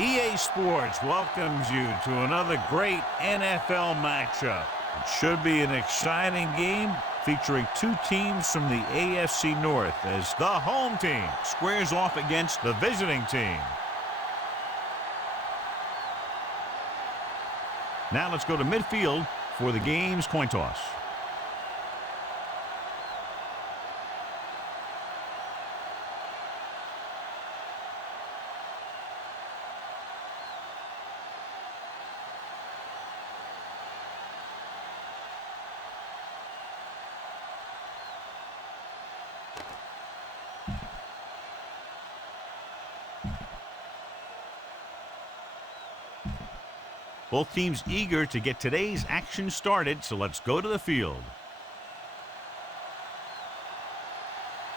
EA Sports welcomes you to another great NFL matchup. It should be an exciting game featuring two teams from the AFC North as the home team squares off against the visiting team. Now let's go to midfield for the game's coin toss. Both teams eager to get today's action started, so let's go to the field.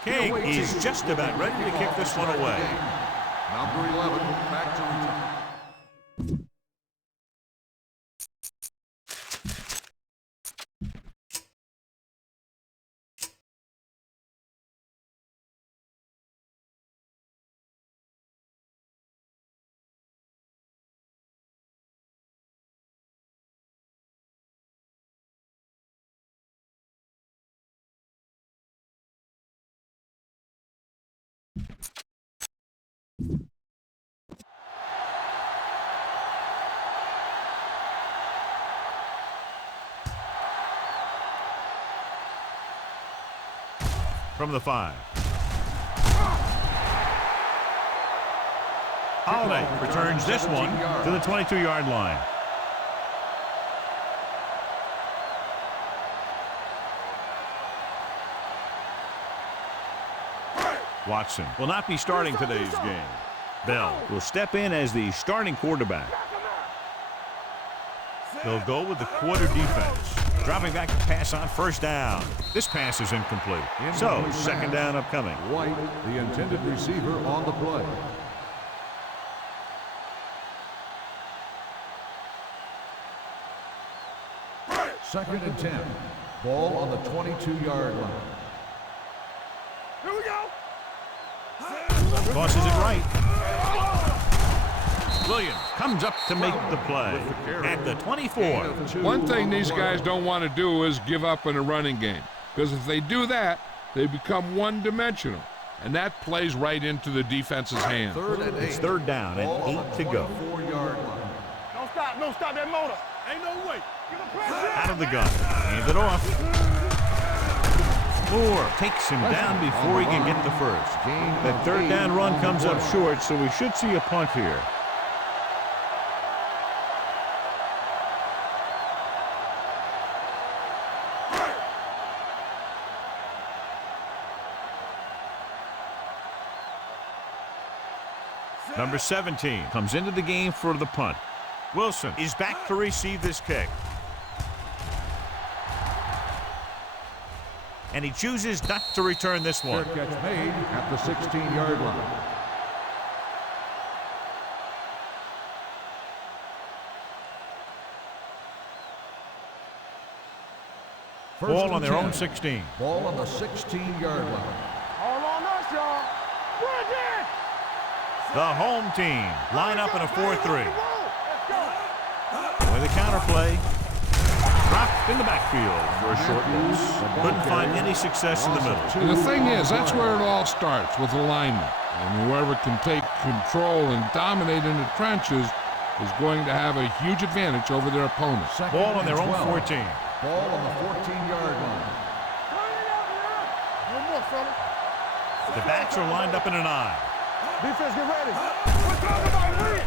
King is just about ready to kick this one away. Number 11, back to return. From the 5. Holiday returns this one to the 22-yard line. Watson will not be starting today's game. Bell will step in as the starting quarterback. They'll go with the quarter defense. Dropping back to pass on first down. This pass is incomplete. So, second down upcoming. White, the intended receiver on the play. Second and 10. Ball on the 22-yard line. Here we go. Tosses it right. Williams comes up to make the play at the 24. One thing these guys don't want to do is give up in a running game, because if they do that, they become one-dimensional, and that plays right into the defense's hand. It's third down and 8 to go. Don't stop that motor. Ain't no way. Out of the gun, hands it off. Moore takes him down before he can get the first. That third down run comes up short, so we should see a punt here. Number 17 comes into the game for the punt. Wilson is back to receive this kick. And he chooses not to return this one. Fair catch made at the 16-yard line. Ball on their own 16. Ball on the 16-yard line. All on us, y'all. We're there. The home team line up in a 4-3. With a counterplay. Dropped in the backfield for a short loss. Couldn't find any success in the middle. And the thing is, that's where it all starts, with alignment. And whoever can take control and dominate in the trenches is going to have a huge advantage over their opponents. Ball on their own 14. Ball on the 14-yard line. One more, fella. The backs are lined up in an I. Defense, get ready. We're talking about win.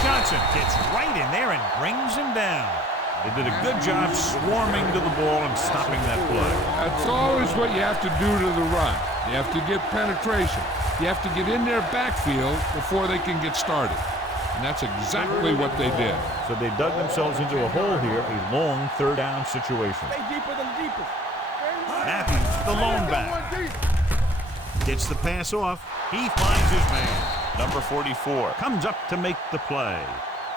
Johnson gets right in there and brings him down. They did a good job swarming to the ball and stopping that play. That's always what you have to do to the run. You have to get penetration. You have to get in their backfield before they can get started. And that's exactly what they did. So they dug themselves into a hole here, a long third down situation. Stay deeper than the deepest. Matthews, the lone back. Gets the pass off. He finds his man. Number 44 comes up to make the play.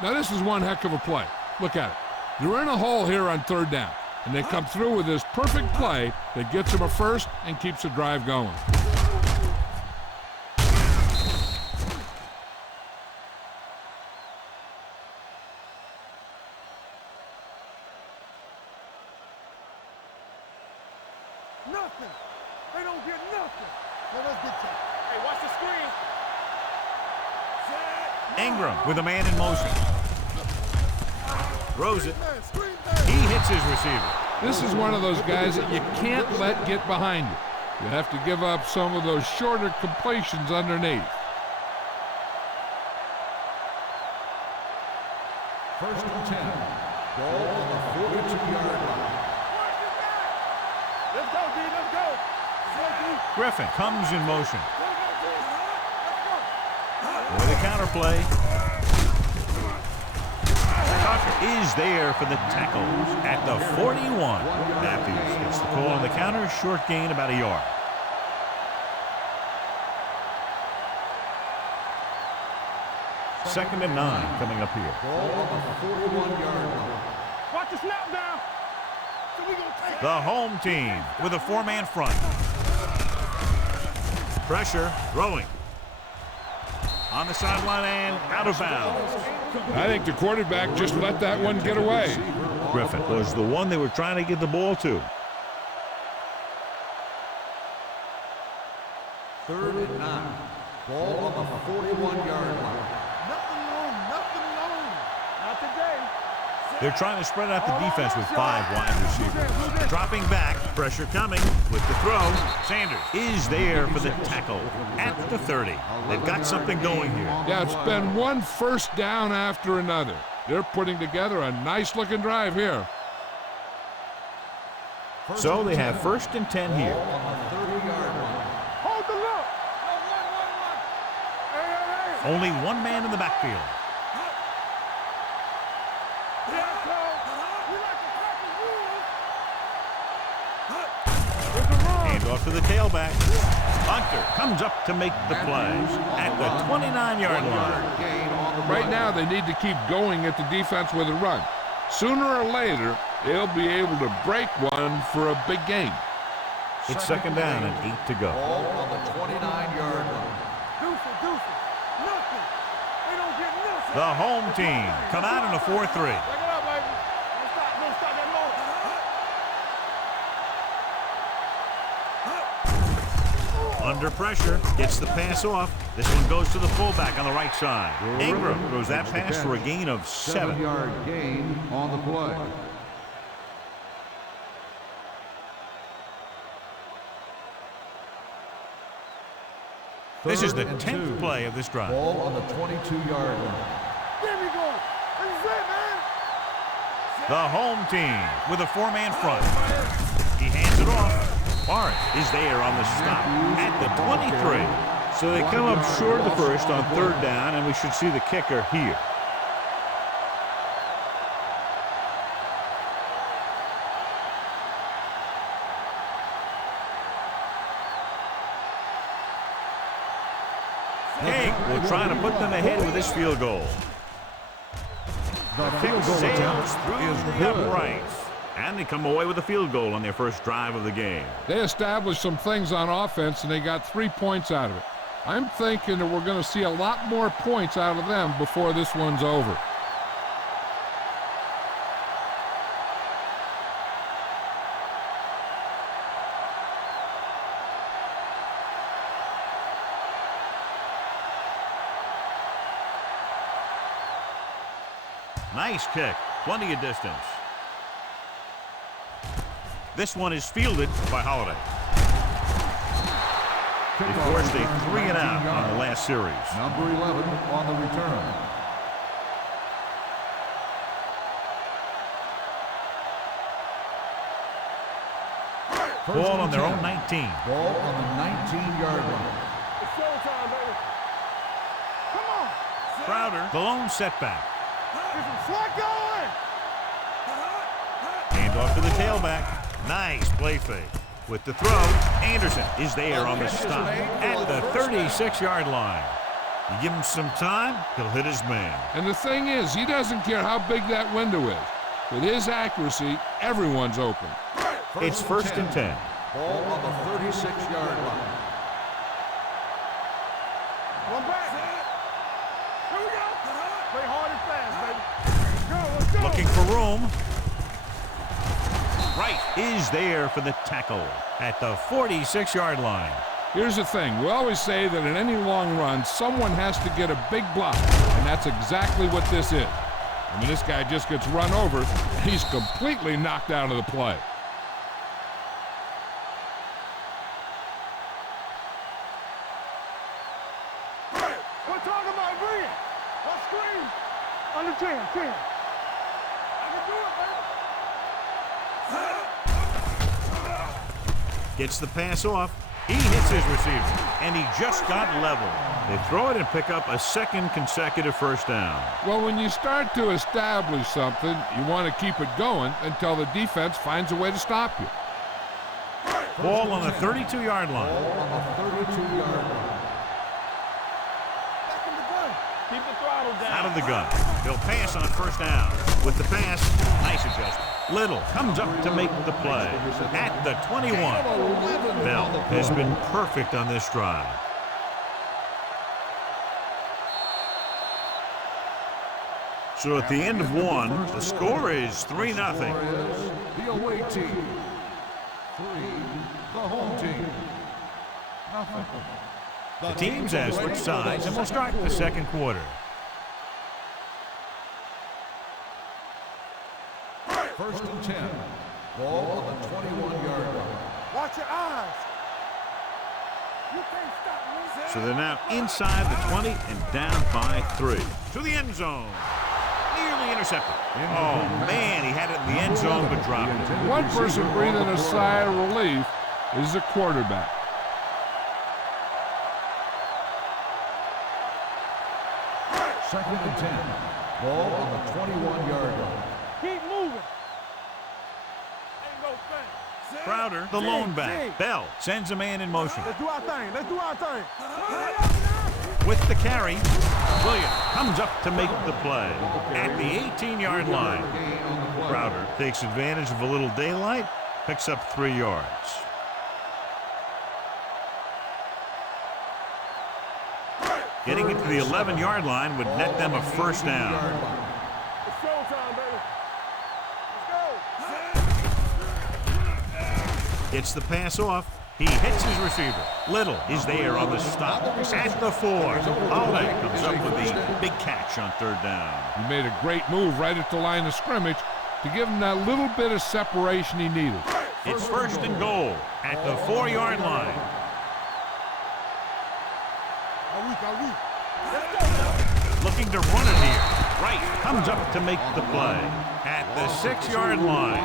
Now this is one heck of a play. Look at it. They're in a hole here on third down, and they come through with this perfect play that gets them a first and keeps the drive going. nothing. They don't get nothing. Well, let's get checked. Hey, watch the screen. Ingram with a man in motion. Throws it. He hits his receiver. This is one of those guys that you can't let get behind you. You have to give up some of those shorter completions underneath. First and 10. Ball on the 42-yard line. Let's go, D. Let's go. Griffin comes in motion. With a counter play. Tucker is there for the tackle at the 41. Matthews gets the call on the counter. Short gain, about a yard. Second and 9 coming up here. Ball on the 41-yard line. Watch the snap down. So we gonna take The home team with a four-man front. Pressure, throwing. On the sideline and out of bounds. I think the quarterback just let that one get away. Griffin was the one they were trying to get the ball to. Third and 9. Ball on the 41-yard line. nothing long, nothing long. Not today. They're trying to spread out the defense with 5 wide receivers. Dropping back, pressure coming with the throw. Sanders is there for the tackle at the 30. They've got something going here. Yeah, it's been one first down after another. They're putting together a nice-looking drive here. So they have first and 10 here. Ball on the 30-yard line. Hold the look. Hey. Only one man in the backfield. Hand off to the tailback. Hunter comes up to make the play at the 29-yard line. Gain on the Right now, they need to keep going at the defense with a run. Sooner or later, they'll be able to break one for a big gain. It's second down and 8 to go. Ball on the 29-yard line. Nothing. They don't get nothing. The home team come out in a 4-3. Back it up, baby. Don't stop that motor. Under pressure, gets the pass off. This one goes to the fullback on the right side. Ingram throws that pass for a gain of 7. 7-yard gain on the play. This is the Third and 10th 2. play of this drive. Ball on the 22-yard line. There we go. This is it, man. The home team with a 4-man front. He hands it off. Morris is there on the stop at the 23. So they come up short of the first on third down, and we should see the kicker here. King will try to put them ahead with this field goal. The Kick field goal sails attempt through is the good. uprights. And they come away with a field goal on their first drive of the game. They established some things on offense, and they got 3 points out of it. I'm thinking that we're going to see a lot more points out of them before this one's over. Nice kick. Plenty of distance. This one is fielded by Holiday. They forced a 3 and out on the last series. Number 11 on the return. Ball on their own 19. Ball on the 19-yard line. It's showtime, baby. Come on. Crowder, the lone setback. Get some slack going. Hand off to the tailback. Nice play fake. With the throw, Anderson is there on the stop at the 36-yard line. You give him some time, he'll hit his man. And the thing is, he doesn't care how big that window is. With his accuracy, everyone's open. It's first and 10. Ball on the 36-yard line. One back. Here we go. Play hard and fast, baby. Go, let's go. Looking for room. Right is there for the tackle at the 46-yard line. Here's the thing. We always say that in any long run, someone has to get a big block, and that's exactly what this is. I mean, this guy just gets run over, and he's completely knocked out of the play. We're talking about bringing. Let's scream. On the 10. I can do it, man. Gets the pass off. He hits his receiver, and he just got level. They throw it and pick up a second consecutive first down. Well, when you start to establish something, you want to keep it going until the defense finds a way to stop you. Ball on the 32-yard line. Ball on the 32-yard line. Back in the gun. Keep the throttle down. Out of the gun. He'll pass on first down. With the pass, nice adjustment. Little comes up to make the play at the 21. Bell has been perfect on this drive. So at the end of one, the score is 3-0. The away team. 3. The home team. Nothing. The teams have switched sides and will start the second quarter. First and 10. Ball on the 21-yard line. Watch your eyes. You can't stop me. So they're now inside the 20 and down by 3. To the end zone. Nearly intercepted. Oh, man, he had it in the end zone but dropped it. One person breathing a sigh of relief is the quarterback. Second and 10. Ball on the 21-yard line. Keep moving. Ain't no thing. Crowder, the lone back. Bell sends a man in motion. Let's do our thing. With the carry, Williams comes up to make the play at the 18-yard line. Crowder takes advantage of a little daylight, picks up 3 yards. Getting it to the 11-yard line would net them a first down. It's showtime, baby. Let's go. Gets the pass off. He hits his receiver. Little is there on the stop at the 4. Holiday comes up with the big catch on third down. He made a great move right at the line of scrimmage to give him that little bit of separation he needed. It's first and goal at the 4-yard line. Looking to run it here. Wright comes up to make the play at the 6-yard line.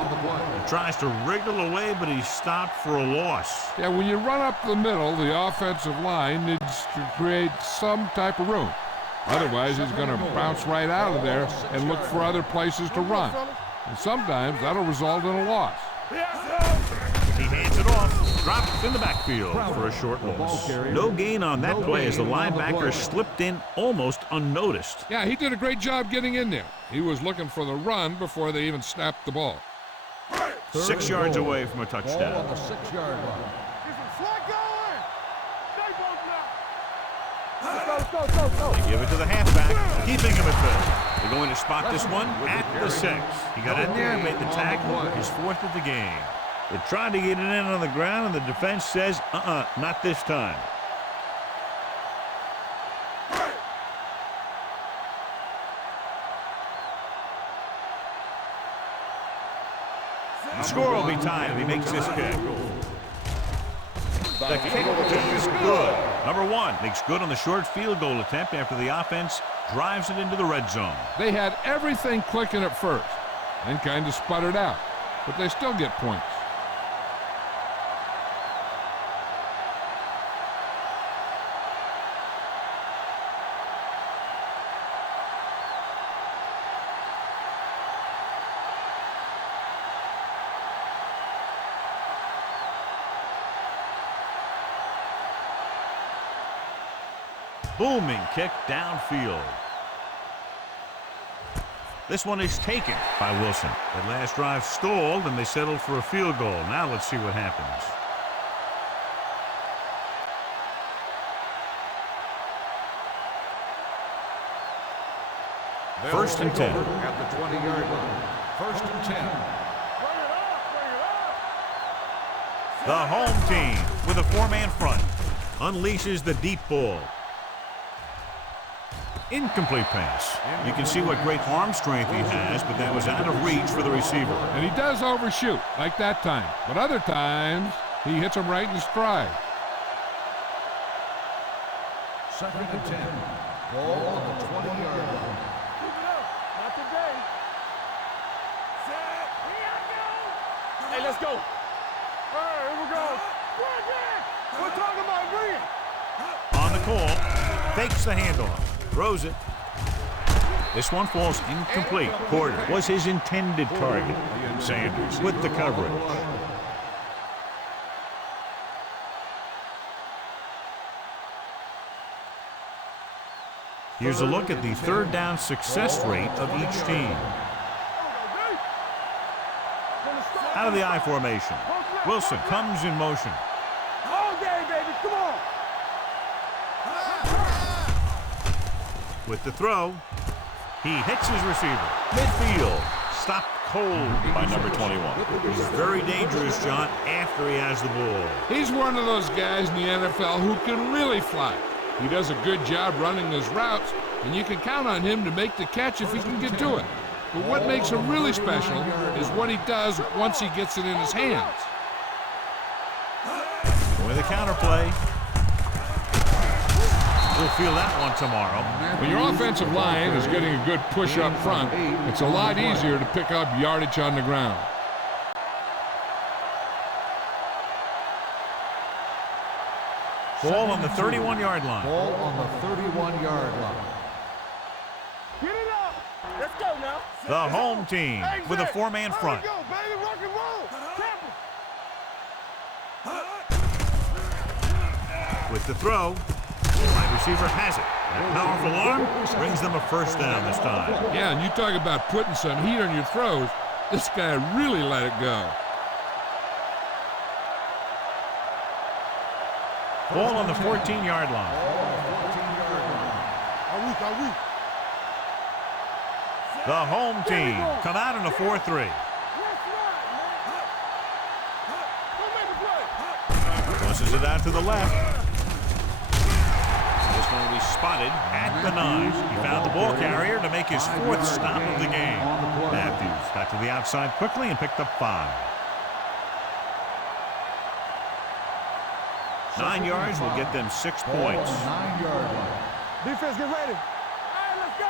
He tries to wriggle away, but he's stopped for a loss. Yeah, when you run up the middle, the offensive line needs to create some type of room. Otherwise, he's going to bounce right out of there and look for other places to run. And sometimes that'll result in a loss. He hands it off, drops in the backfield for a short loss. No gain on that play as the linebacker slipped in almost unnoticed. Yeah, he did a great job getting in there. He was looking for the run before they even snapped the ball. 6 yards away from a Ball on touchdown. the 6-yard line. Get some slack going. Stay both now. Let's go. They give it to the halfback, keeping him at third. They're going to spot this one at the 6. He got in there and made the tackle, his 4th of the game. They're trying to get it in on the ground, and the defense says, not this time. The score will be tied if he makes this kick. The kick is good. Number 1 makes good on the short field goal attempt after the offense drives it into the red zone. They had everything clicking at first and kind of sputtered out, but they still get points. Booming kick downfield. This one is taken by Wilson. That last drive stalled, and they settled for a field goal. Now let's see what happens. First and 10. At the 20-yard line. First and 10. Bring it up. The home team with a four-man front unleashes the deep ball. Incomplete pass. You can see what great arm strength he has, but that was out of reach for the receiver. And he does overshoot, like that time. But other times, he hits him right in stride. 2nd and 10. Ball on the 20-yard line. Keep it up. Not today. Set. Hey, let's go. All right, here we go. We're talking about green. On the call, fakes the handoff, throws it. This one falls incomplete. Porter was his intended target. Sanders with the coverage. Here's a look at the third down success rate of each team. Out of the I formation, Wilson comes in motion. All day, baby. Come on. With the throw, he hits his receiver. Midfield, stopped cold by number 21. He's very dangerous, John, after he has the ball. He's one of those guys in the NFL who can really fly. He does a good job running his routes, and you can count on him to make the catch if he can get to it. But what makes him really special is what he does once he gets it in his hands. With a counterplay. We'll feel that one tomorrow. When your offensive line is getting a good push up front, it's a lot easier to pick up yardage on the ground. Ball on the 31-yard line. Ball on the 31-yard line. Get it up. Let's go now. The home team with a four-man front. Let's go, baby. Rock and roll. Tampa. With the throw, wide receiver has it. That powerful arm brings them a first down this time. Yeah, and you talk about putting some heat on your throws. This guy really let it go. Ball on the 14-yard line. Are we? The home team come out in a 4-3. Let's ride, man. Go make a play. Tosses it out to the left. This one will be spotted at the 9. He found the ball carrier to make his fourth stop of the game. Matthews got to the outside quickly and picked up 5. 9 yards will get them 6 points. 9-yard line. Defense, get ready. All right, let's go.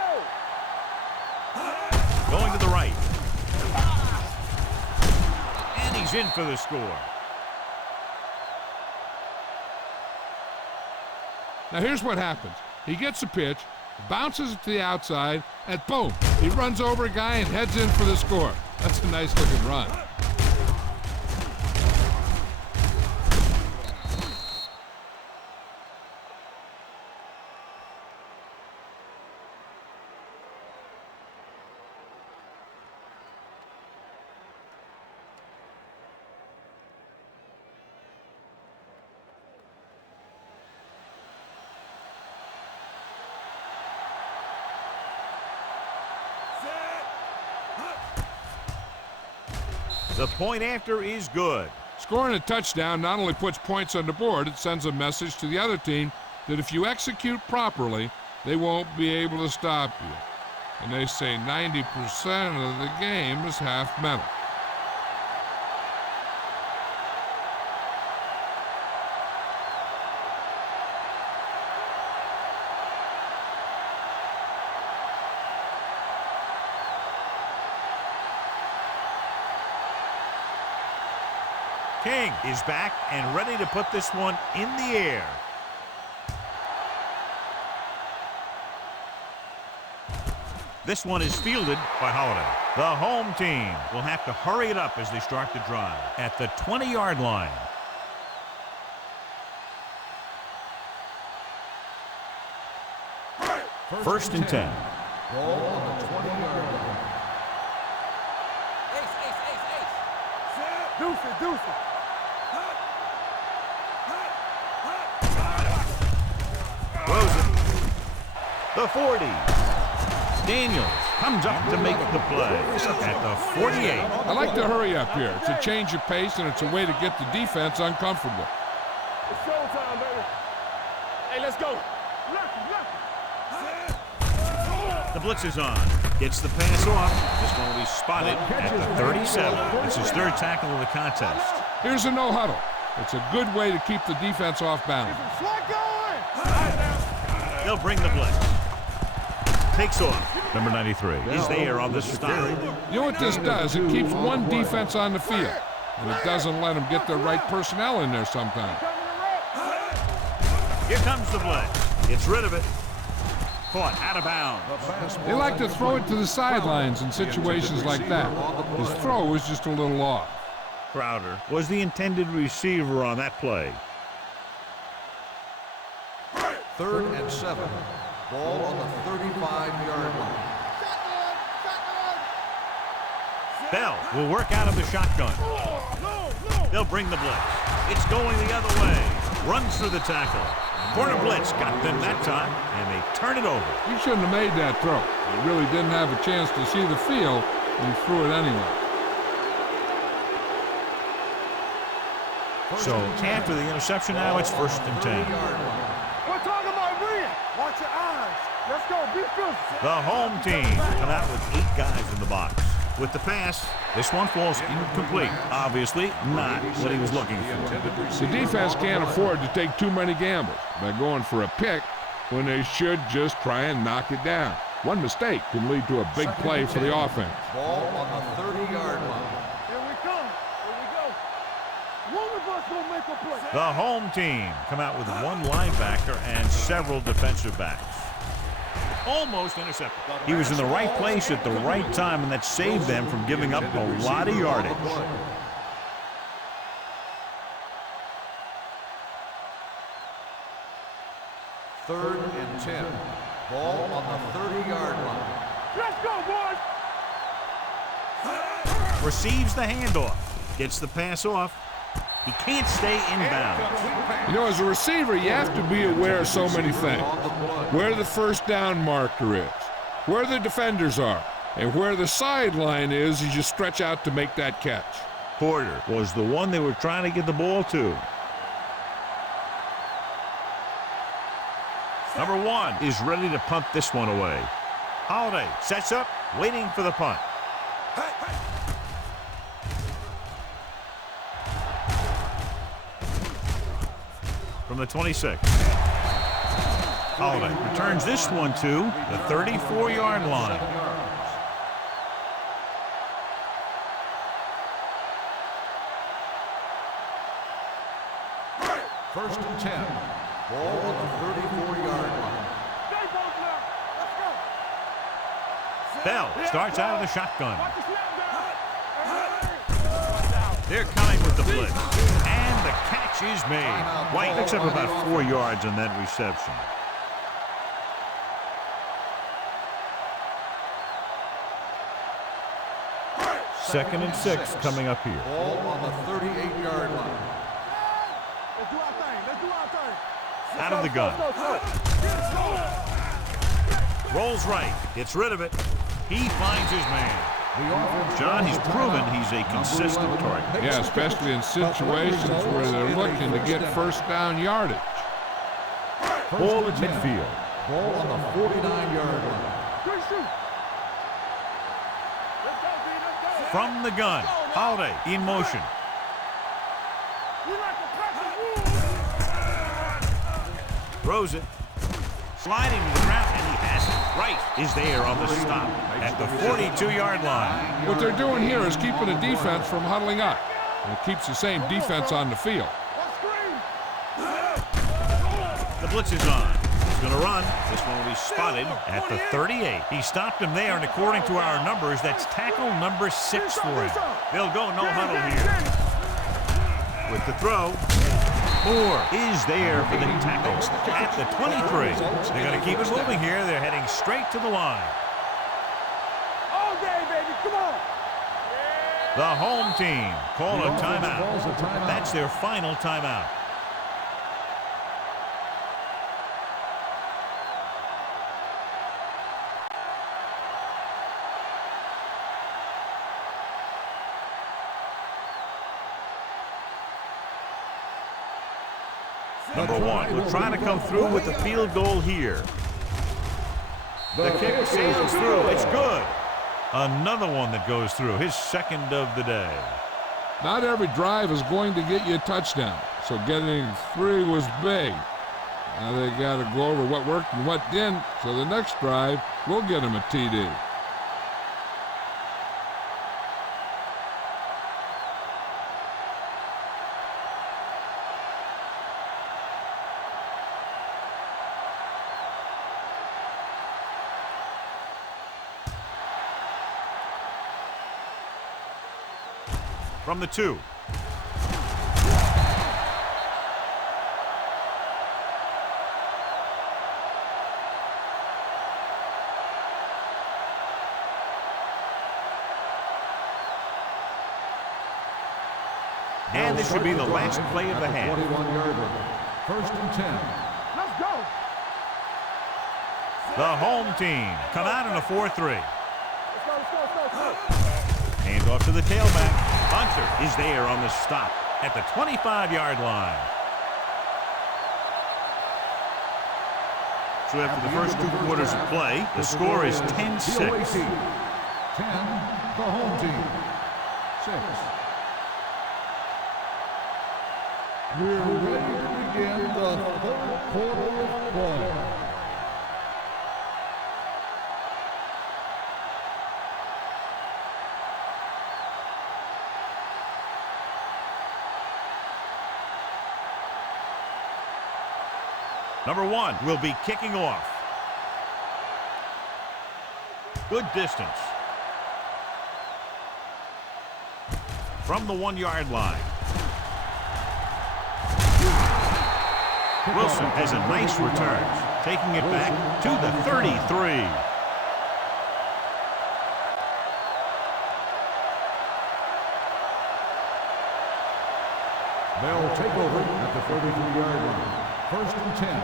Going to the right. And he's in for the score. Now here's what happens. He gets a pitch, bounces it to the outside, and boom, he runs over a guy and heads in for the score. That's a nice looking run. The point after is good. Scoring a touchdown not only puts points on the board, it sends a message to the other team that if you execute properly, they won't be able to stop you. And they say 90% of the game is half mental. King is back and ready to put this one in the air. This one is fielded by Holiday. The home team will have to hurry it up as they start the drive at the 20-yard line. First and 10. Ball on the 20-yard line. Deuce it. Throws it. The 40. Daniels comes up to make the play at the 48. I like to hurry up here. It's a change of pace, and it's a way to get the defense uncomfortable. It's showtime, baby. Hey, let's go. The blitz is on. Gets the pass off. This one will be spotted at the 37. It's his third tackle of the contest. Here's a no huddle. It's a good way to keep the defense off balance. Slide going. They'll bring the blitz. Takes off. Number 93 is there on the stop. You know what this does? It keeps one defense on the field, and it doesn't let them get the right personnel in there sometimes. Here comes the blitz. Gets rid of it. Caught out of bounds. They like to throw it to the sidelines in situations like that. His throw was just a little off. Crowder was the intended receiver on that play. 3rd and 7. Ball on the 35-yard line. Bell will work out of the shotgun. They'll bring the blitz. It's going the other way. Runs through the tackle. Corner blitz got them that time, and they turn it over. He shouldn't have made that throw. He really didn't have a chance to see the field, and he threw it anyway. So after the interception now, it's 1st and 10. We're talking about reading. Watch your eyes. Let's go. Be physical. The home team come out with 8 guys in the box. With the pass, this one falls incomplete. Obviously not what he was looking for. The defense can't afford to take too many gambles by going for a pick when they should just try and knock it down. One mistake can lead to a big play for the offense. Ball on the 30-yard line. Here we come. Here we go. One of us will make a play. The home team come out with 1 linebacker and several defensive backs. Almost intercepted. He was in the right place at the right time, and that saved them from giving up a lot of yardage. Third and 10. Ball on the 30-yard line. Let's go, boys. Receives the handoff. Gets the pass off. He can't stay in bounds. You know, as a receiver, you have to be aware of so many things. Where the first down marker is, where the defenders are, and where the sideline is as you stretch out to make that catch. Porter was the one they were trying to get the ball to. Number 1 is ready to punt this one away. Holiday sets up, waiting for the punt. From the 26. Holiday returns this one to the 34-yard line. First and 10. Ball on the 34-yard line. Stay both now. Let's go. Bell starts out of the shotgun. Watch the snap down. They're coming with the blitz. And the catch is made. White picks up about 4 yards on that reception. Second and 6 coming up here. Ball on the 38-yard line. Let's do our thing. Let's do our thing. Out of the gun. Let's go. Rolls right. Gets rid of it. He finds his man. John, he's proven he's a consistent target. Yeah, especially in situations where they're looking to get first down yardage. Ball at midfield. Ball on the 49-yard line. Good shoot. Let's go, B. Let's go. From the gun, Holiday in motion. We like to press the Throws it. Sliding to the ground, and he has it. Right is there on the stop at the 42-yard line. What they're doing here is keeping the defense from huddling up. And it keeps the same defense on the field. Let's screen. The blitz is on. He's going to run. This one will be spotted at the 38. He stopped him there, and according to our numbers, that's tackle number 6 for him. They'll go no huddle here. With the throw, Moore is there for the tackle at the 23. They're going to keep it moving here. They're heading straight to the line. All day, baby. Come on. The home team call a timeout. That's their final timeout. Number 1 will try to come through with the field goal here. The kick sails through. It's good. Another one that goes through, his second of the day. Not every drive is going to get you a touchdown, so getting 3 was big. Now they got to go over what worked and what didn't, so the next drive will get him a TD. From the 2. And this should be the last play of the half. 21-yard line. First and 10. Let's go. The home team come out in a 4-3. Let's go. Hands off to the tailback. Hunter is there on the stop at the 25-yard line. So after the first 2 quarters of play, the score is 10-6. 10, the home team. 6. We're ready to begin the third quarter of play. Number 1 will be kicking off. Good distance. From the 1-yard line. Wilson has a nice return, taking it back to the 33. They'll take over at the 33-yard line. First and 10.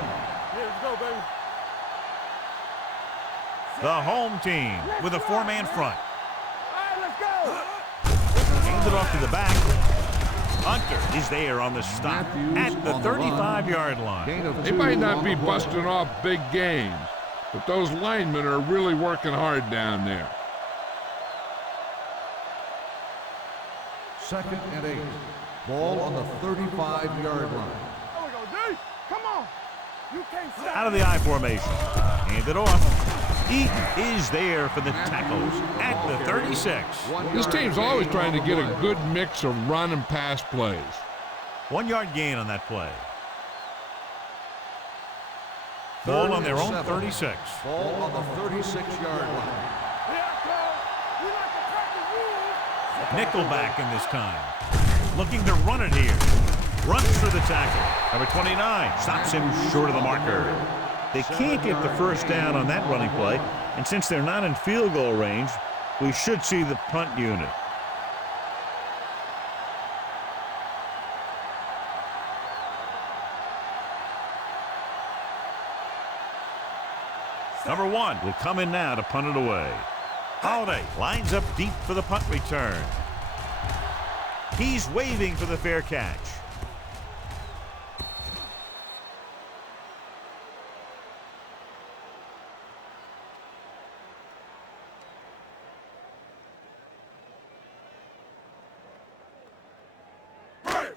Let's go, baby. The home team with a 4-man front. All right, let's go. Hands it off to the back. Hunter is there on the stop at the 35-yard line. They might not be busting off big games, but those linemen are really working hard down there. Second and 8. Ball on the 35-yard line. There we go, D. Come on. You can't stop. Out of the I formation. Hand it off. Eaton is there for the tackles at the 36. This team's always trying to get a good mix of run and pass plays. 1-yard gain on that play. Ball on their own 36. Ball on the 36-yard line. Nickelback in this time. Looking to run it here. Runs for the tackle. Number 29 stops him short of the marker. They can't get the first down on that running play, and since they're not in field goal range, we should see the punt unit. Number 1 will come in now to punt it away. Holiday lines up deep for the punt return. He's waving for the fair catch.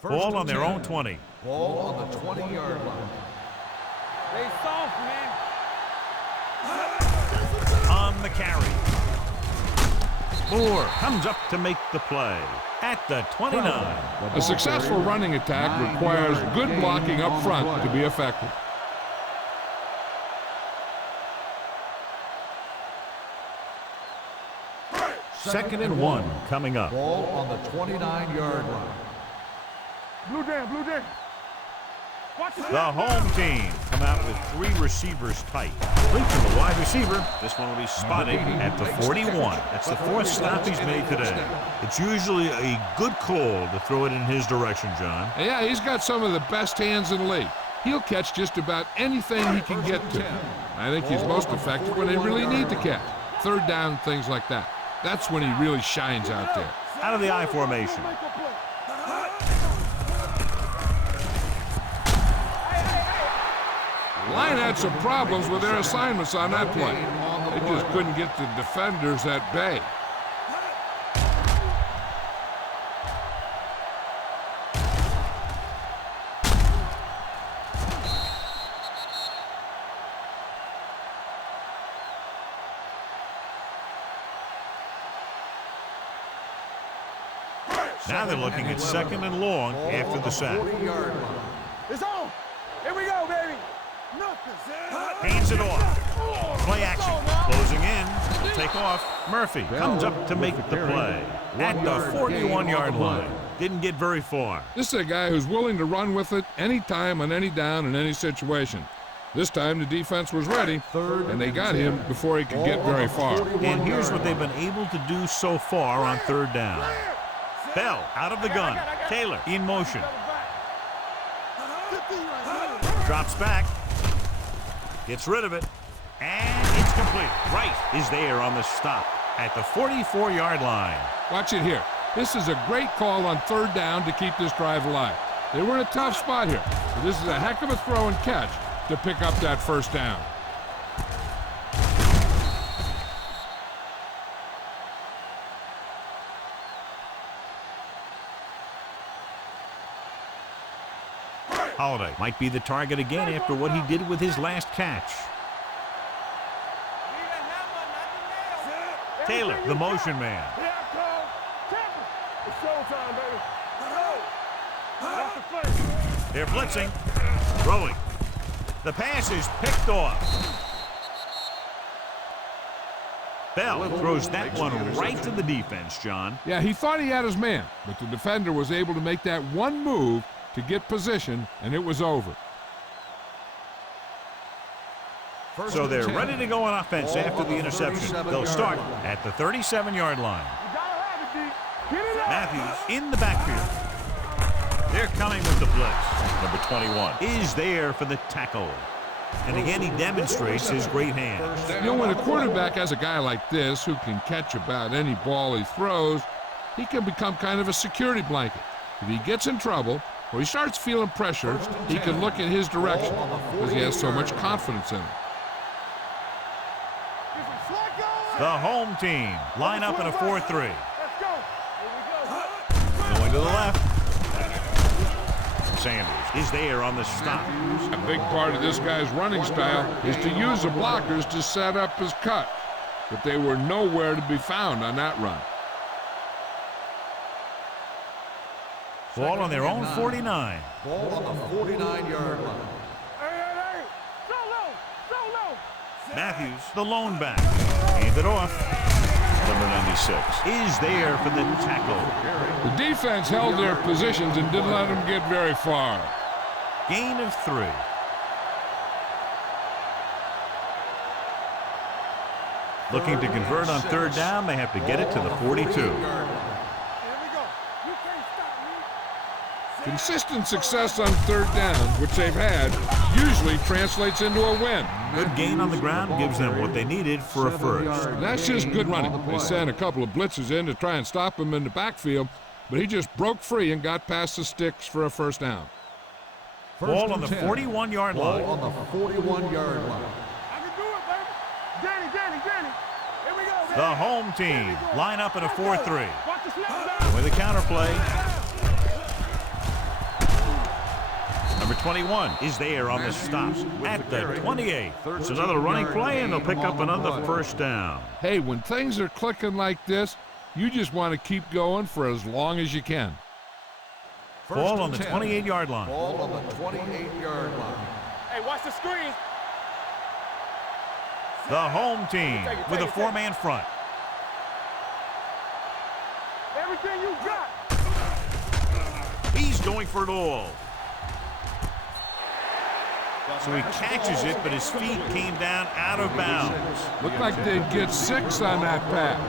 Ball on their own 20. Ball on the 20-yard line. They soft, man. On the carry. Moore comes up to make the play at the 29. A successful running attack requires good blocking up front to be effective. Second and 1 coming up. Ball on the 29-yard line. Blue jam. Watch the The home team come out with 3 receivers tight. Complete to the wide receiver. This one will be spotted at the 41. That's the 4th stop he's made today. It's usually a good call to throw it in his direction, John. Yeah, he's got some of the best hands in the league. He'll catch just about anything he can get to. I think he's most effective when they really need to catch. Third down, things like that. That's when he really shines out there. Out of the I formation. line had some problems with their assignments on that play. They just couldn't get the defenders at bay. Now they're looking at 2nd and long after the sack. It's on. Here we go, baby. Hands it off. Play action. Closing in. Will take off. Murphy comes up to make the play at the 41-yard line. Didn't get very far. This is a guy who's willing to run with it anytime on any down in any situation. This time the defense was ready, and they got him before he could get very far. And here's what they've been able to do so far on 3rd down. Bell out of the gun. Taylor in motion. Drops back. Gets rid of it. And it's complete. Wright is there on the stop at the 44-yard line. Watch it here. This is a great call on 3rd down to keep this drive alive. They were in a tough spot here, but this is a heck of a throw and catch to pick up that 1st down. Holiday might be the target again after what he did with his last catch. Taylor, the motion man. It's showtime, baby. That's the play. They're blitzing. Throwing. The pass is picked off. Bell throws that one right to the defense, John. Yeah, he thought he had his man, but the defender was able to make that one move to get position, and it was over. So they're ready to go on offense after the interception. They'll start at the 37-yard line. Matthews in the backfield. They're coming with the blitz. Number 21 is there for the tackle. And again, he demonstrates his great hands. You know, when a quarterback has a guy like this who can catch about any ball he throws, he can become kind of a security blanket. If he gets in trouble or he starts feeling pressure, he can look in his direction because he has so much confidence in him. The home team line up in a 4-3. Going to the left. Sanders is there on the stop. A big part of this guy's running style is to use the blockers to set up his cut, but they were nowhere to be found on that run. Ball on their own 49. Ball on the 49-yard line. Hey. So low. Matthews, the lone back. Hand it off. Number 96 is there for the tackle. The defense held their positions and didn't let them get very far. Gain of 3. Looking to convert on 3rd down, they have to get it to the 42. Consistent success on 3rd down, which they've had, usually translates into a win. Good gain on the ground gives them what they needed for a first. And that's just good running. They sent a couple of blitzes in to try and stop him in the backfield, but he just broke free and got past the sticks for a 1st down. Ball on the 41-yard line. Ball on the 41-yard line. I can do it, baby. Danny. Here we go, baby. The home team line up in a 4-3. Watch the snap down. With a counterplay. Number 21 is there on the stop at the 28. It's another running play, and they'll pick up another 1st down. Hey, when things are clicking like this, you just want to keep going for as long as you can. Ball on the 28-yard line. Ball on the 28-yard line. Hey, watch the screen. The home team with a 4-man front. Everything you got. He's going for it all. So he catches it, but his feet came down out of bounds. Looked like they'd get 6 on that pass.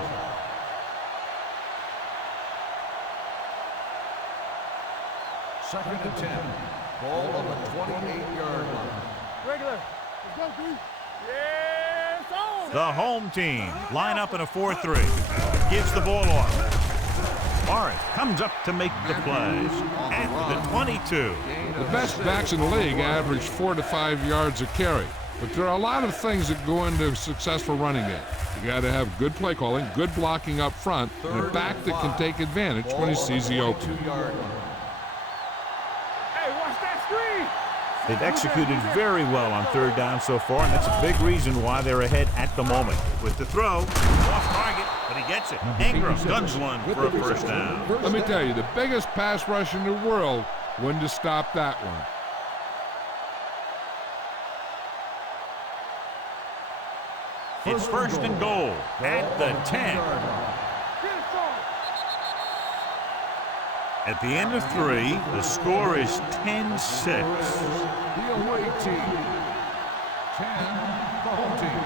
Second and 10. Ball on the 28-yard line. Regular. Let's go, Cruz. Yes, on. The home team line up in a 4-3. Gives the ball off. Morris comes up to make the play at the 22. The best backs in the league average 4 to 5 yards a carry. But there are a lot of things that go into a successful running game. You got to have good play calling, good blocking up front, and a back that can take advantage when he sees the open. Hey, watch that screen. They've executed very well on third down so far, and that's a big reason why they're ahead at the moment. With the throw, off target, but he gets it. Ingram guns one for a first down. Let me tell you, the biggest pass rush in the world wouldn't have stopped that one. It's first and goal at the 10. Get it, son. At the end of 3, the score is 10-6. The away team. 10, the home team.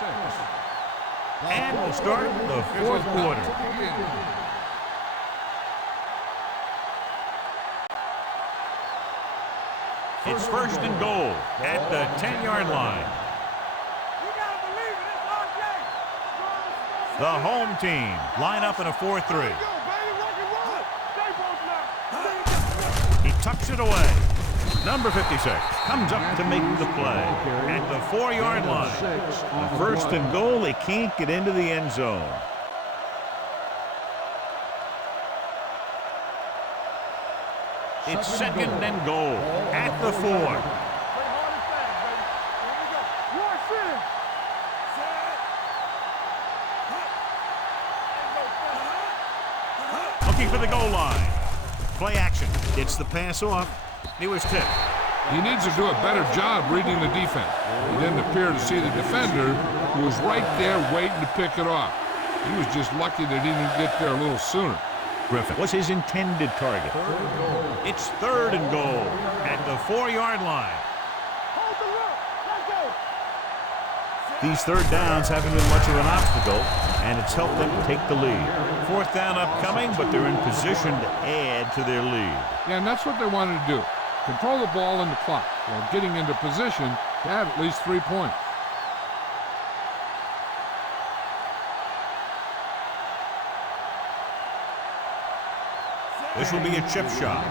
6. And we'll start the fourth quarter. It's first and goal at the 10-yard line. You gotta believe it. It's RJ. The home team line up in a 4-3. Go, baby. Rock and roll. Stay close now. He tucks it away. Number 56 comes up to make the play at the 4-yard line. The first and goal, they can't get into the end zone. It's second and goal at the 4. Play hard and fast, baby. Here we go. Roy City. Looking for the goal line. Play action. Gets the pass off. He was tipped. He needs to do a better job reading the defense. He didn't appear to see the defender, who was right there waiting to pick it off. He was just lucky that he didn't get there a little sooner. Griffin was his intended target. It's third and goal at the 4-yard line. Hold the look. Let's go. These third downs haven't been much of an obstacle, and it's helped them take the lead. Fourth down upcoming, but they're in position to add to their lead. Yeah, and that's what they wanted to do. Control the ball and the clock while getting into position to have at least 3 points. This will be a chip shot.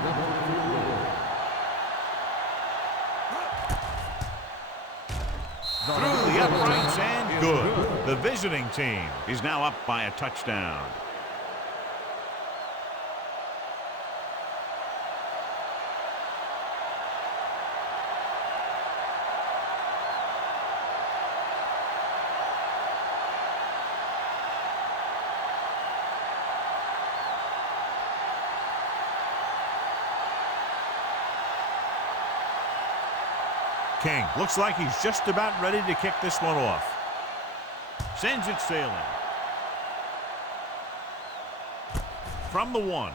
Through the uprights and good. The visiting team is now up by a touchdown. King looks like he's just about ready to kick this one off. Sends it sailing. From the 1.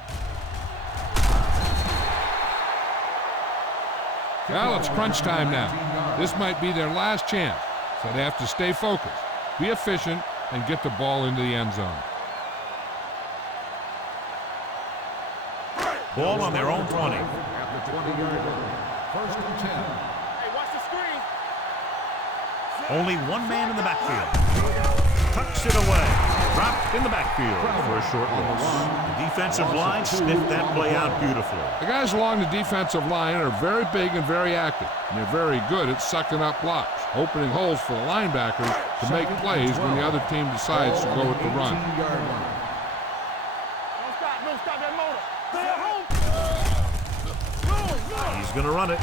Well, it's crunch time now. This might be their last chance, so they have to stay focused, be efficient, and get the ball into the end zone. Ball on their own 20. At the 20-yard line. First and 10. Hey, watch the screen. Only one man in the backfield. Tucks it away. Dropped in the backfield for a short loss. The defensive line sniffed that play out beautifully. The guys along the defensive line are very big and very active, and they're very good at sucking up blocks, opening holes for the linebackers to make plays when the other team decides to go with the run. 18-yard line. Don't stop that motor. Stay at home. He's going to run it.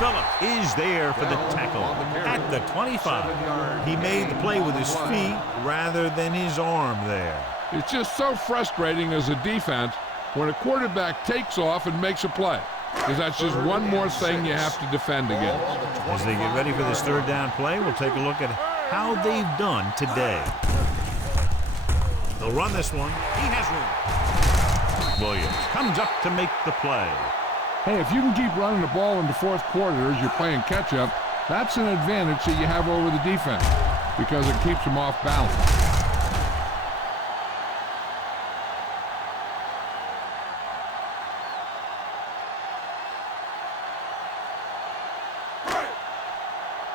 Phillip is there for the tackle at the 25. He made the play with his feet rather than his arm there. It's just so frustrating as a defense when a quarterback takes off and makes a play, because that's just one more thing you have to defend against. As they get ready for this third down play, we'll take a look at how they've done today. They'll run this one. He has room. Williams comes up to make the play. Hey, if you can keep running the ball in the fourth quarter as you're playing catch-up, that's an advantage that you have over the defense because it keeps them off balance.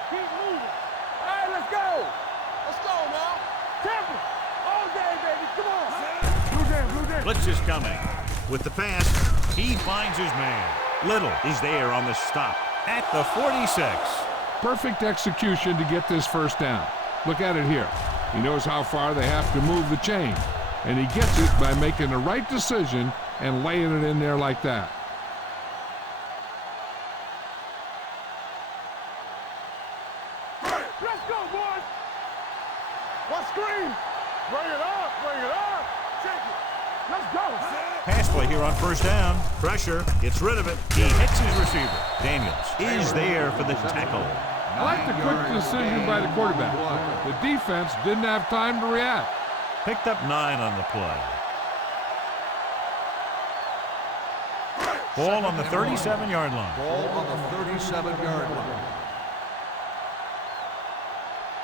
Keep moving. All right, let's go. Let's go now. Temple. All day, baby. Come on. Blue Jam, Blue Jam. Blitz is coming. With the pass, he finds his man. Little is there on the stop at the 46. Perfect execution to get this first down. Look at it here. He knows how far they have to move the chain, and he gets it by making the right decision and laying it in there like that. Let's go, boys. What screen? Bring it up, bring it up. Take it. Let's go. Pass play here on first down. Pressure, gets rid of it. He hits his receiver. Daniels is there for the tackle. I like the quick decision by the quarterback. The defense didn't have time to react. Picked up 9 on the play. Ball on the 37-yard line. Ball on the 37-yard line.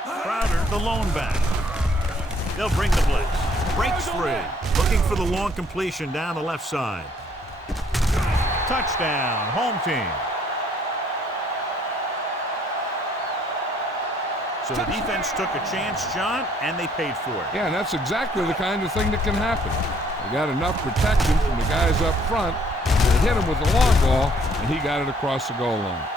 Crowder, the lone back. They'll bring the blitz. Breaks free. Looking for the long completion down the left side. Touchdown, home team. So the defense took a chance, John, and they paid for it. Yeah, and that's exactly the kind of thing that can happen. They got enough protection from the guys up front to hit him with the long ball, and he got it across the goal line.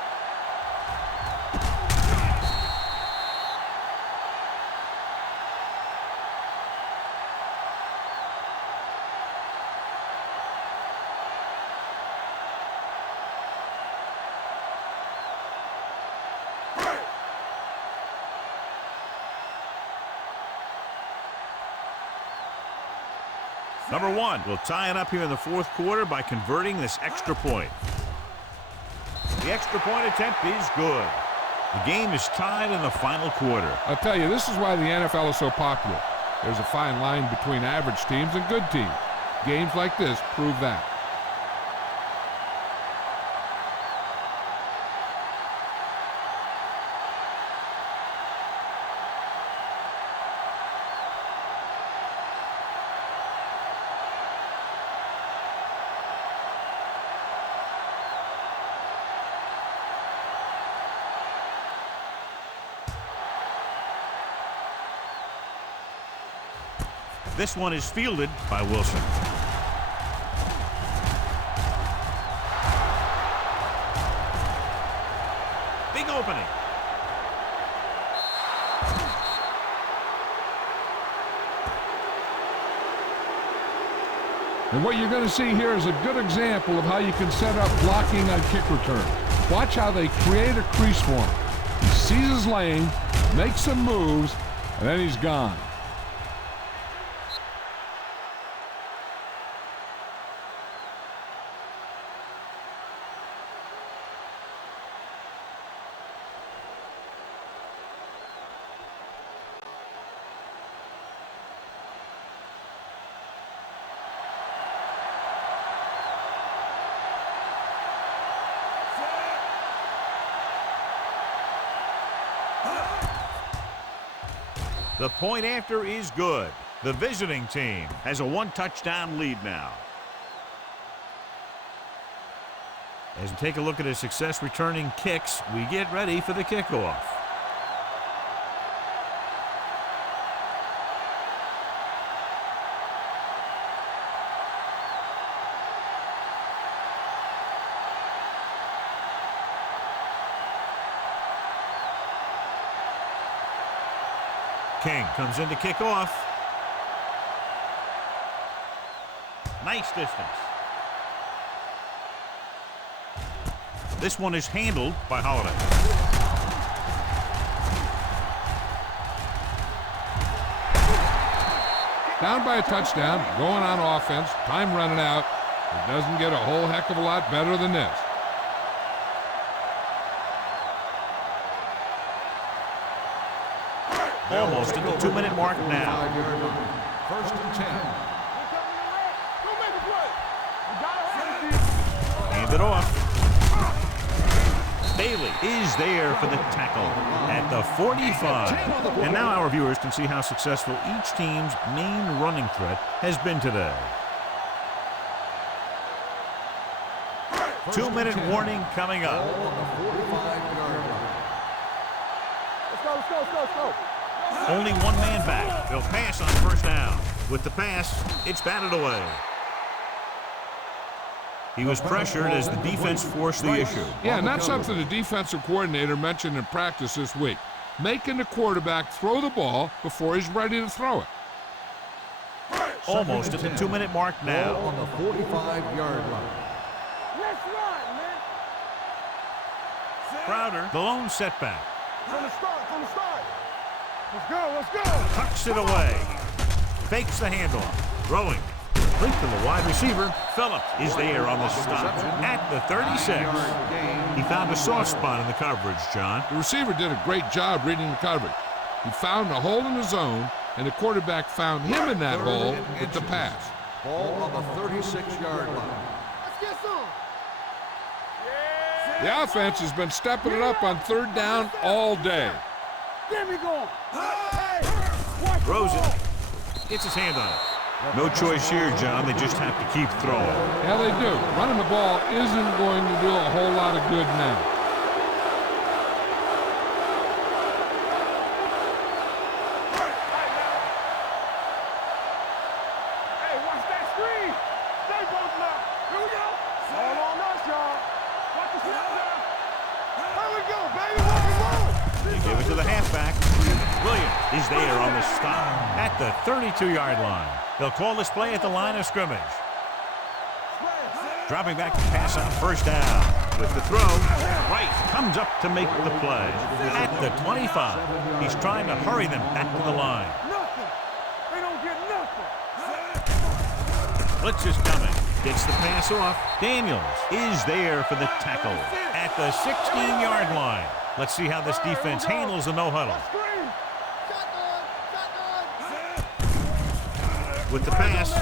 Number 1 will tie it up here in the fourth quarter by converting this extra point. The extra point attempt is good. The game is tied in the final quarter. I'll tell you, this is why the NFL is so popular. There's a fine line between average teams and good teams. Games like this prove that. This one is fielded by Wilson. Big opening. And what you're going to see here is a good example of how you can set up blocking on kick return. Watch how they create a crease for him. He sees his lane, makes some moves, and then he's gone. The point after is good. The visiting team has a 1-touchdown lead now. As we take a look at his success returning kicks, we get ready for the kickoff. King comes in to kick off. Nice distance. This one is handled by Holiday. Down by a touchdown, going on offense, time running out. It doesn't get a whole heck of a lot better than this. Almost at the 2-minute mark now. 1st and 10. Go make a play. You gotta have it, Hand it off. Bailey is there for the tackle at the 45. And now our viewers can see how successful each team's main running threat has been today. 2-minute warning coming up. Ball on the 45-yard line. Let's go, let's go, let's go, let's go. Only one man back. They'll pass on first down. With the pass, it's batted away. He was pressured as the defense forced the issue. Yeah, and that's something the defensive coordinator mentioned in practice this week. Making the quarterback throw the ball before he's ready to throw it. Almost at the 2-minute mark now. Ball on the 45-yard line. Let's run, man. Crowder, the lone setback. From the start, from the start. Let's go. Tucks it away. Fakes the handoff. Throwing. Complete to the wide receiver. Phillips is there on the stop at the 36. He found a soft spot in the coverage, John. The receiver did a great job reading the coverage. He found a hole in the zone, and the quarterback found him in that hole with the pass. Ball on the 36-yard line. Let's get some. The offense has been stepping it up on third down all day. Get me going. Hey, watch Throws the it. ball. Gets his hand on it. No choice here, John. They just have to keep throwing. Yeah, they do. Running the ball isn't going to do a whole lot of good now. Hey, watch that screen. Stay both now. Here we go. All on us, y'all. Watch the snap down. Here we go, baby. Rock and roll. They give it to the halfback. Williams is there on the stop at the 32-yard line. They'll call this play at the line of scrimmage. Dropping back to pass on first down. With the throw, Wright comes up to make the play at the 25. He's trying to hurry them back to the line. Nothing. They don't get nothing. Blitz is coming. Gets the pass off. Daniels is there for the tackle at the 16-yard line. Let's see how this defense handles the no-huddle. Screen. With the pass,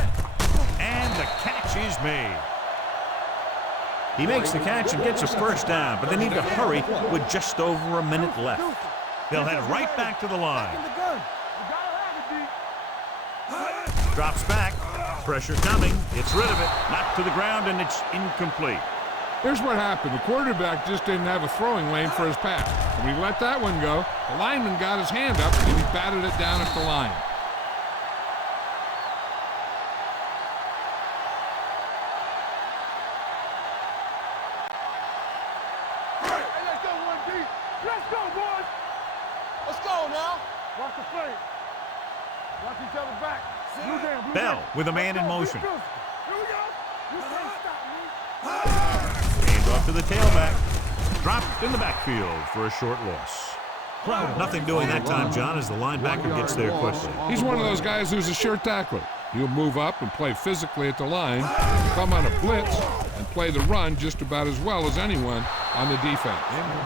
and the catch is made. He makes the catch and gets a first down, but they need to hurry with just over a minute left. They'll head right back to the line. In the gun. You gotta have it, D. Drops back, pressure coming, gets rid of it, knocked to the ground, and it's incomplete. Here's what happened. The quarterback just didn't have a throwing lane for his pass. When he let that one go, the lineman got his hand up and he batted it down at the line. Let's go, 1D. Let's go, boys. Let's go now. Watch the play. Watch each other back. Blue down, blue Bell down. with a man in motion. Here we go. You can't stop me. Hand off to the tailback. Dropped in the backfield for a short loss. Nothing doing that time, John, as the linebacker gets there quickly. He's one of those guys who's a sure tackler. He'll move up and play physically at the line, come on a blitz, and play the run just about as well as anyone on the defense.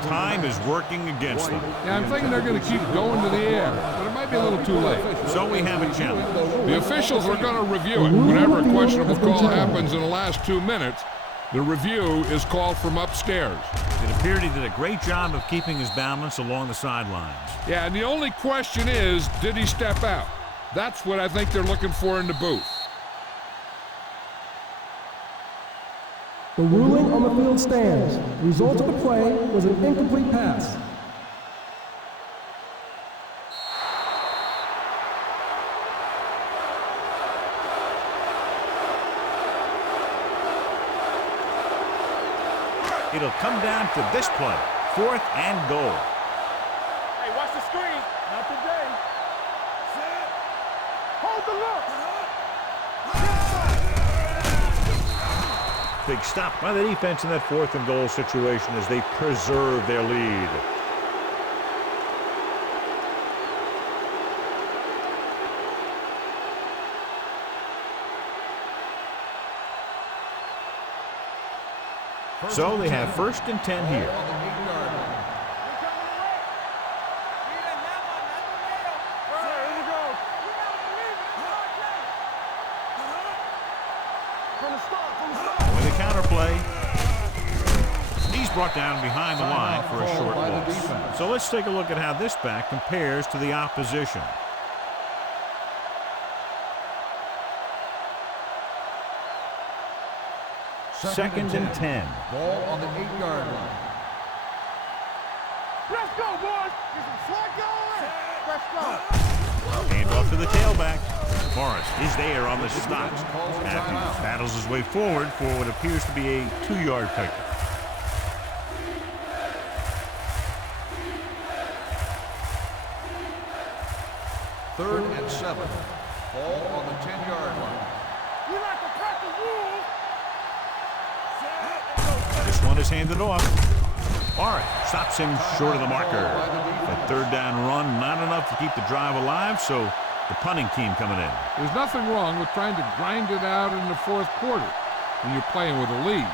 Time is working against them. Yeah, I'm thinking they're going to keep going to the air, but it might be a little too late. So we have a challenge. The officials are going to review it. Whenever a questionable call happens in the last 2 minutes, the review is called from upstairs. It appeared he did a great job of keeping his balance along the sidelines. Yeah, and the only question is, did he step out? That's what I think they're looking for in the booth. The ruling on the field stands. The result of the play was an incomplete pass. It'll come down to this play. 4th and goal. Hey, watch the screen. Not today. Hold the look. Big stop by the defense in that 4th and goal situation as they preserve their lead. So they have 1st and 10 here. With a counter play, he's brought down behind the line for a short loss. So let's take a look at how this back compares to the opposition. Second and 10. Ball on the 8-yard line. Let's go, boys. Get some slack going. Let's go. Hand off to the tailback. Morris is there on the stop. Matthews battles his way forward for what appears to be a 2-yard pickup. Third and 7. Ball on the 10-yard line. We like to cut the rules. This one is handed off. Morris stops him short of the marker. That third down run, not enough to keep the drive alive, so the punting team coming in. There's nothing wrong with trying to grind it out in the fourth quarter when you're playing with a lead.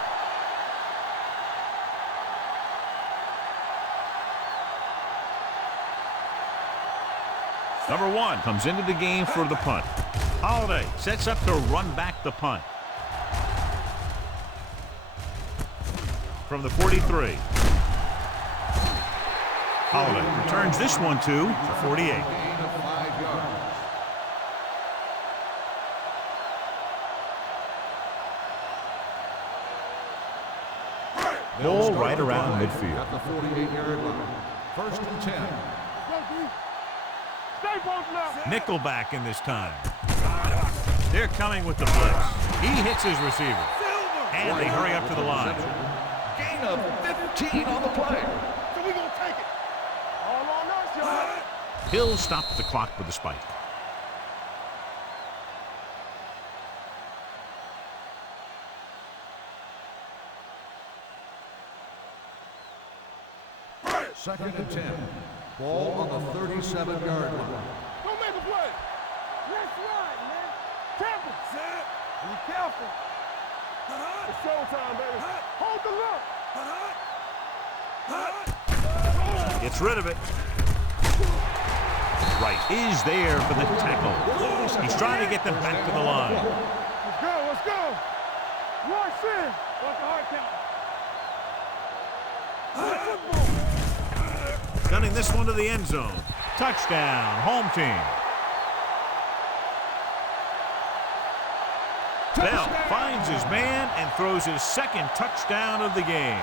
Number 1 comes into the game for the punt. Holiday sets up to run back the punt. From the 43. Holiday returns this one to the 48. Gain of 5 yards. Ball right around midfield. At the 48-yard line. First and 10. Go, D. Stay both left. Nickelback in this time. They're coming with the blitz. He hits his receiver. And they hurry up to the line. Gain of 15 on the play. So we gonna take it. All on us, y'all. Hill stopped the clock with a spike. Second and 10. Ball on the 37-yard line. Don't make a play. Let's ride, man. Careful. Be careful. It's showtime, baby. Hold the look. Gets rid of it. Wright is there for the tackle. He's trying to get them back to the line. Let's go, let's go. Watch in. Watch the hard count. Gunning this one to the end zone. Touchdown, home team. Bell finds his man and throws his second touchdown of the game.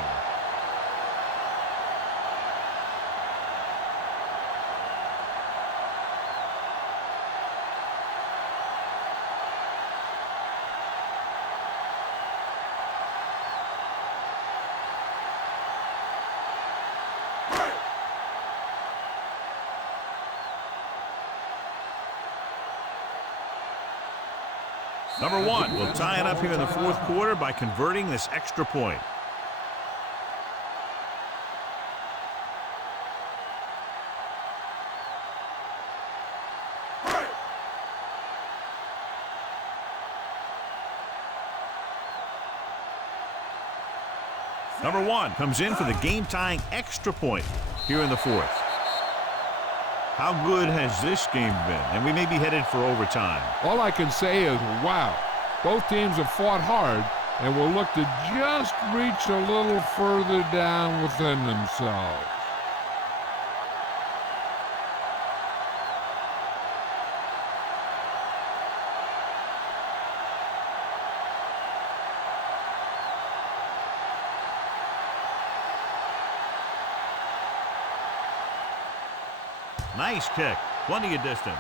Number 1 will tie it up here in the fourth quarter by converting this extra point. Number 1 comes in for the game-tying extra point here in the fourth. How good has this game been? And we may be headed for overtime. All I can say is, wow. Both teams have fought hard and will look to just reach a little further down within themselves. Nice kick. Plenty of distance.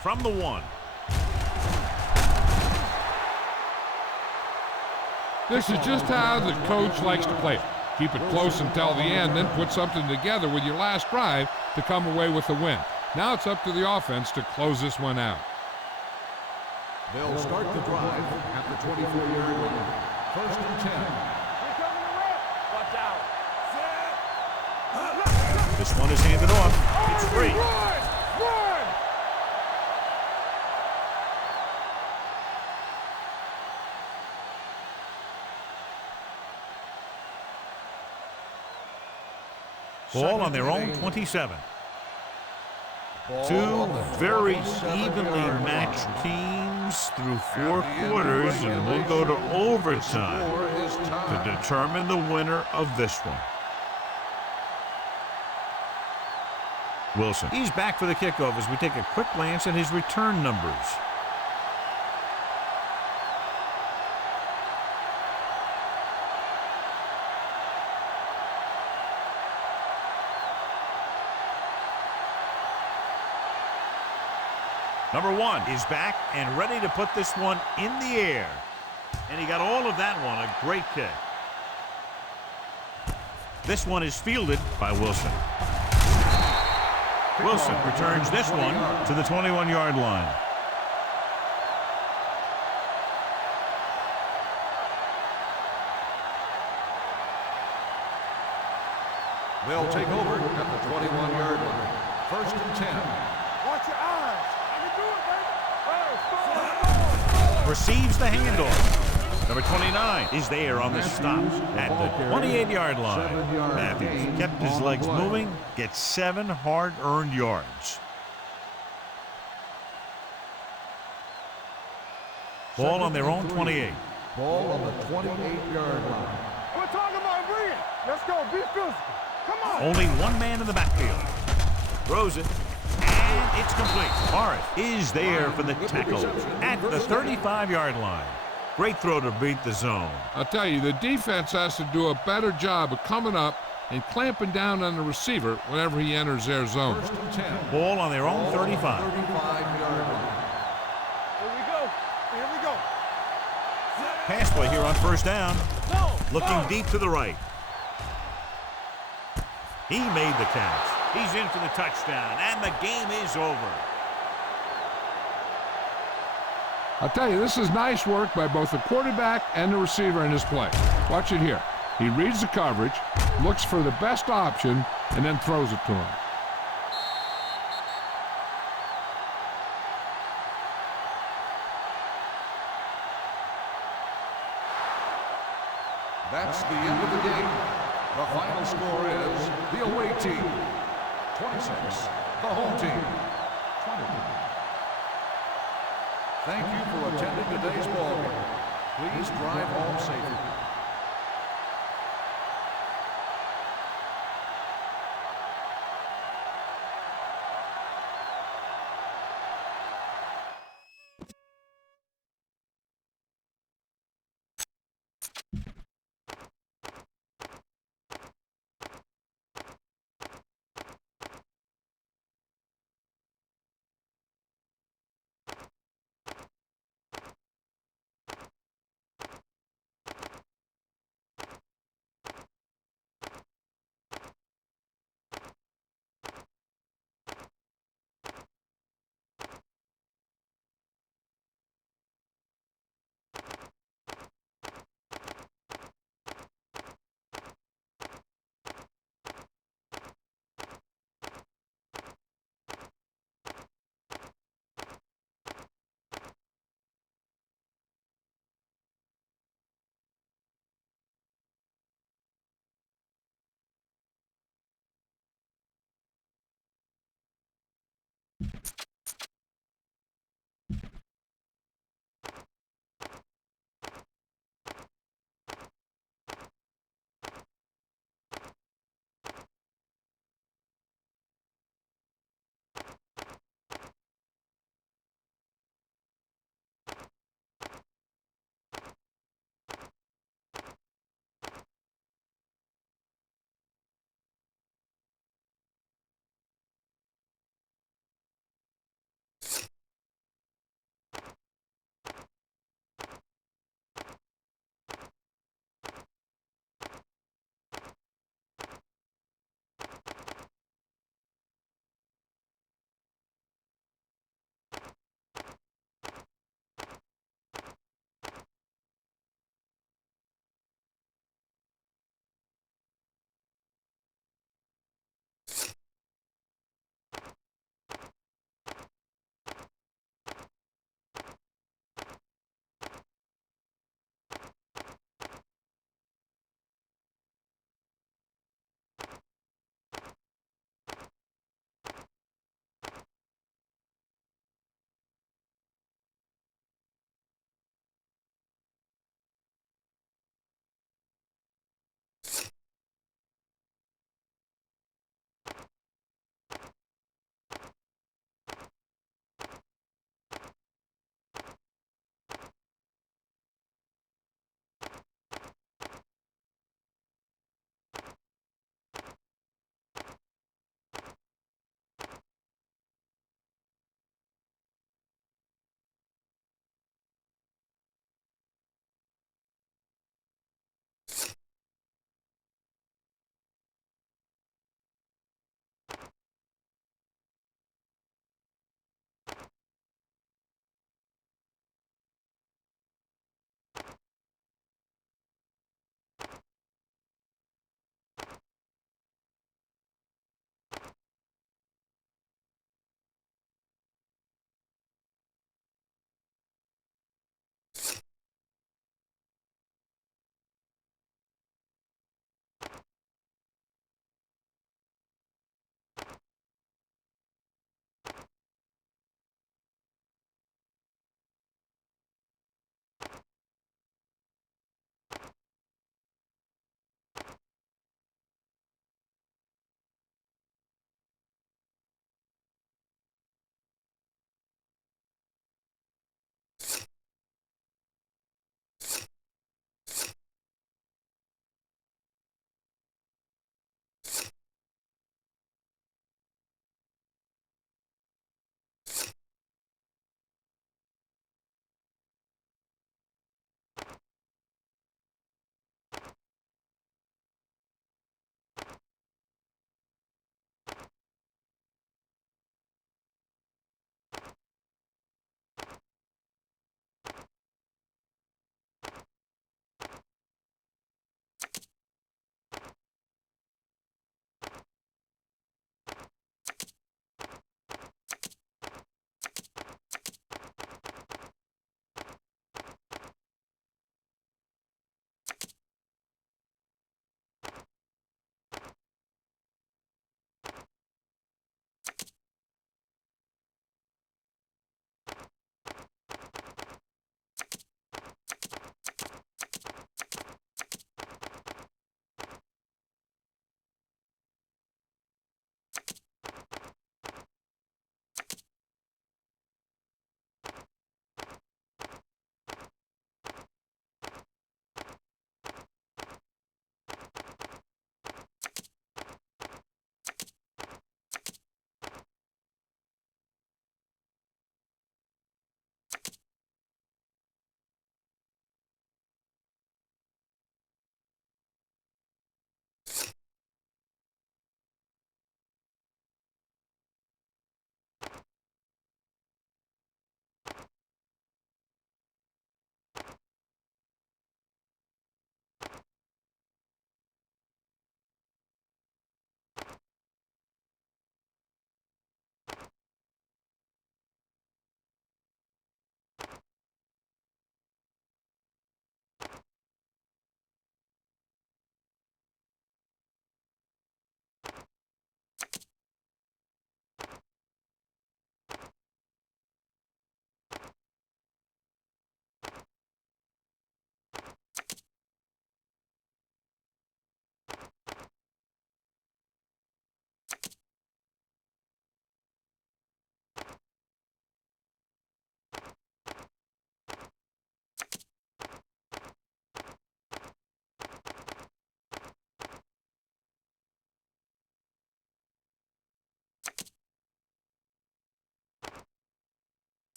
From the 1. This is just how the coach likes to play it. Keep it close until the end, then put something together with your last drive to come away with the win. Now it's up to the offense to close this one out. They'll start the drive at the 24-yard line. First and 10. Here coming the rep. Watch out. This one is handed off. It's free. Run! Run! Ball on their own 27. Two very evenly matched teams through 4 quarters, and we'll go to overtime to determine the winner of this one. Wilson. He's back for the kickoff as we take a quick glance at his return numbers. Number 1 is back and ready to put this one in the air. And he got all of that one, a great kick. This one is fielded by Wilson. Wilson returns this one to the 21-yard line. They'll take over at the 21-yard line. 1st and 10. Watch your eyes. I can do it, baby. Hey, Receives the handoff. Number 29 is there on the stop at the 28-yard line. Matthews kept his legs moving, gets 7 hard-earned yards. Ball on their own 28. Ball on the 28-yard line. We're talking about breathing. Let's go. Be physical. Come on. Only one man in the backfield. Throws it, and it's complete. Morris is there for the tackle at the 35-yard line. Great throw to beat the zone. I'll tell you, the defense has to do a better job of coming up and clamping down on the receiver whenever he enters their zone. 1st and 10. Ball on their own 35. 35-yard line. Here we go. Here we go. Pass play here on 1st down. No. Looking deep to the right. He made the catch. He's in for the touchdown, and the game is over. I'll tell you, this is nice work by both the quarterback and the receiver in this play. Watch it here. He reads the coverage, looks for the best option, and then throws it to him. That's the end of the game. The final score is the away team 26, the home team 20. Thank you for attending today's ball game. Please drive home safely.